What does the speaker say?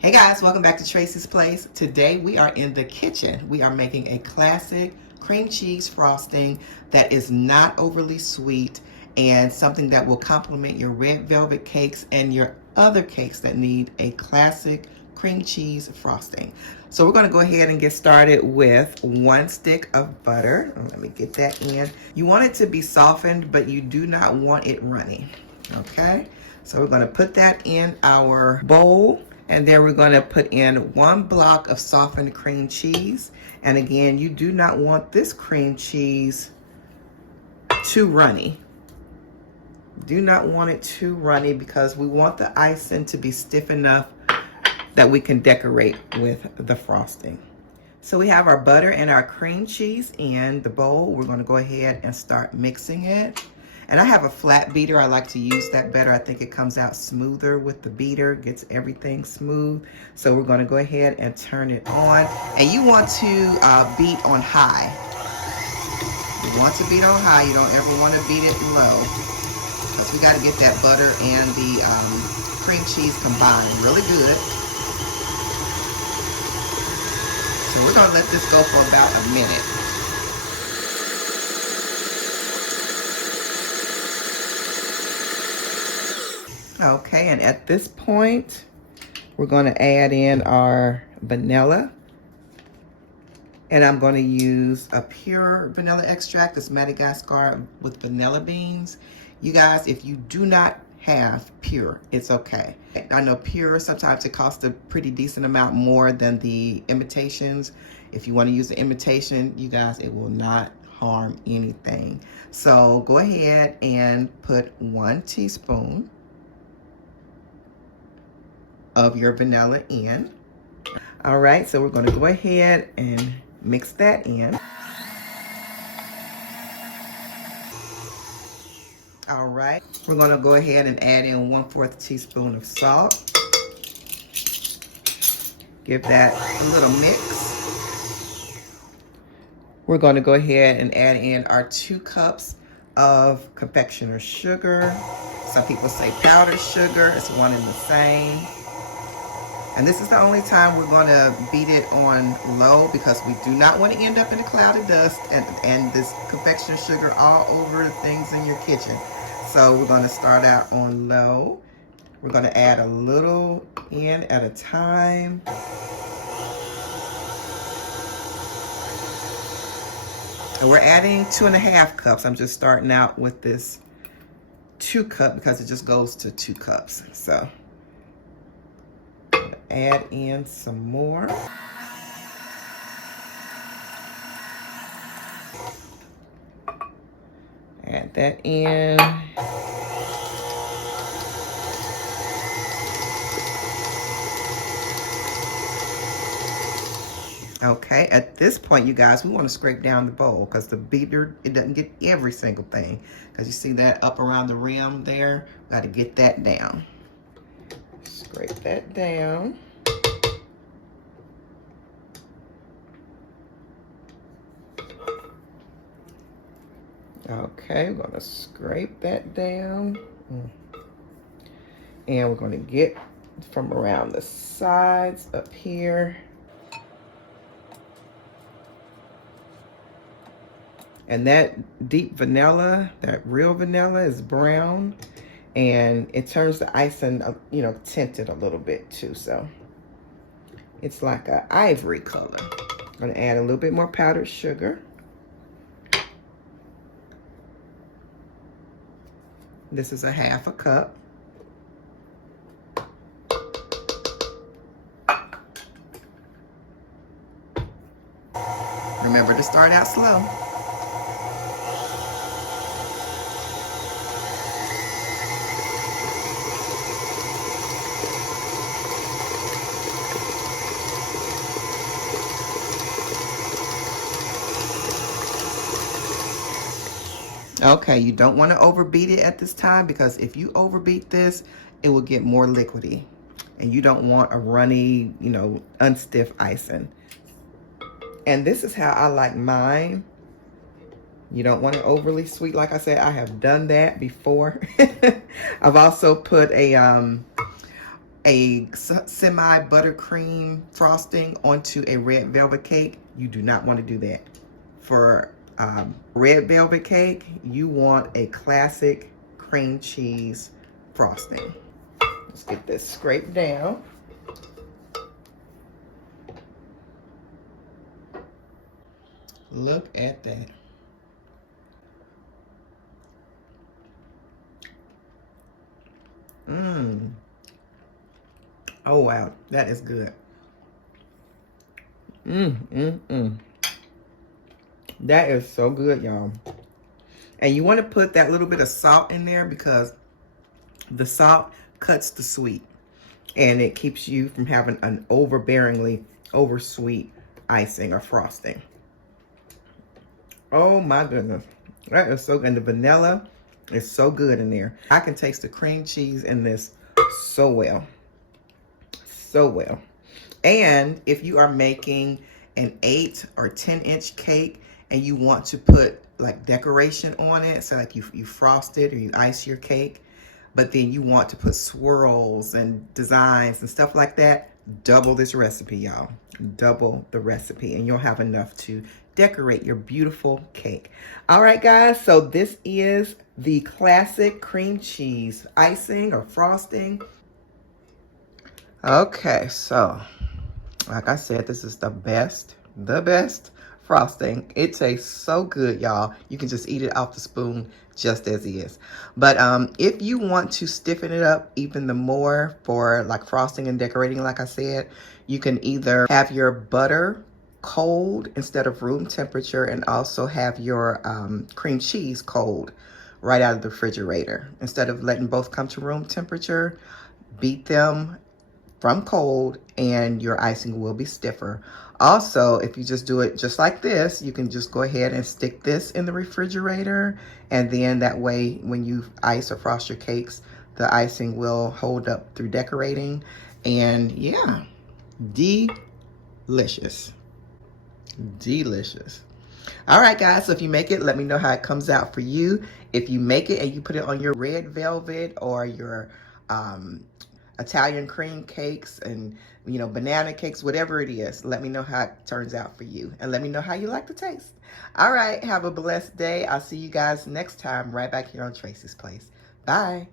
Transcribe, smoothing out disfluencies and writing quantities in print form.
Hey guys, welcome back to Tracie's Place. Today we are in the kitchen. We are making a classic cream cheese frosting that is not overly sweet and something that will complement your red velvet cakes and your other cakes that need a classic cream cheese frosting. So we're going to go ahead and get started with 1 stick of butter. Let me get that in. You want it to be softened, but you do not want it runny. Okay, so we're going to put that in our bowl. And then we're going to put in 1 block of softened cream cheese. And again, you do not want this cream cheese too runny. Do not want it too runny because we want the icing to be stiff enough that we can decorate with the frosting. So we have our butter and our cream cheese in the bowl. We're going to go ahead and start mixing it. And I have a flat beater. I like to use that better. I think it comes out smoother with the beater, gets everything smooth. So we're going to go ahead and turn it on. And you want to beat on high. You want to beat on high. You don't ever want to beat it low. Because we got to get that butter and the cream cheese combined really good. So we're going to let this go for about a minute. Okay, and at this point, we're going to add in our vanilla. And I'm going to use a pure vanilla extract. It's Madagascar with vanilla beans. You guys, if you do not have pure, it's okay. I know pure, sometimes it costs a pretty decent amount more than the imitations. If you want to use the imitation, you guys, it will not harm anything. So go ahead and put 1 teaspoon of your vanilla in. All right, so we're going to go ahead and mix that in. All right, we're going to go ahead and add in 1/4 teaspoon of salt. Give that a little mix. We're going to go ahead and add in our 2 cups of confectioner's sugar. Some people say powdered sugar. It's one and the same. And this is the only time we're going to beat it on low because we do not want to end up in a cloud of dust and this confectioner's sugar all over the things in your kitchen. So we're going to start out on low. We're going to add a little in at a time. And we're adding 2½ cups. I'm just starting out with this 2 cup because it just goes to 2 cups. So add in some more. Add that in. Okay, at this point, you guys, we want to scrape down the bowl because the beater, it doesn't get every single thing. Because you see that up around the rim there? We got to get that down. Scrape that down. Okay, we're going to scrape that down. And we're going to get from around the sides up here. And that deep vanilla, that real vanilla is brown. And it turns the icing, you know, tinted a little bit too. So it's like an ivory color. I'm going to add a little bit more powdered sugar. This is a 1/2 cup. Remember to start out slow. Okay, you don't want to overbeat it at this time because if you overbeat this, it will get more liquidy. And you don't want a runny, you know, unstiff icing. And this is how I like mine. You don't want it overly sweet. Like I said, I have done that before. I've also put a a semi buttercream frosting onto a red velvet cake, you do not want to do that. For red velvet cake, you want a classic cream cheese frosting. Let's get this scraped down. Look at that. Mmm. Oh, wow. That is good. That is so good, y'all. And you want to put that little bit of salt in there because the salt cuts the sweet. And it keeps you from having an overbearingly oversweet icing or frosting. Oh my goodness. That is so good. And the vanilla is so good in there. I can taste the cream cheese in this so well. So well. And if you are making an 8 or 10-inch cake and you want to put like decoration on it, so like you frost it or you ice your cake, but then you want to put swirls and designs and stuff like that, double this recipe, y'all. Double the recipe and you'll have enough to decorate your beautiful cake. All right, guys, so this is the classic cream cheese icing or frosting. Okay, so like I said, this is the best frosting. It tastes so good, y'all. You can just eat it off the spoon just as is. But if you want to stiffen it up even the more for like frosting and decorating, like I said, you can either have your butter cold instead of room temperature and also have your cream cheese cold right out of the refrigerator. Instead of letting both come to room temperature, beat them from cold and your icing will be stiffer. Also, if you just do it just like this, you can just go ahead and stick this in the refrigerator, and then that way when you ice or frost your cakes, the icing will hold up through decorating. And yeah, delicious. Delicious. All right, guys, so if you make it, let me know how it comes out for you. If you make it and you put it on your red velvet or your Italian cream cakes and, you know, banana cakes, whatever it is, let me know how it turns out for you. And let me know how you like the taste. All right, have a blessed day. I'll see you guys next time right back here on Tracie's Place. Bye.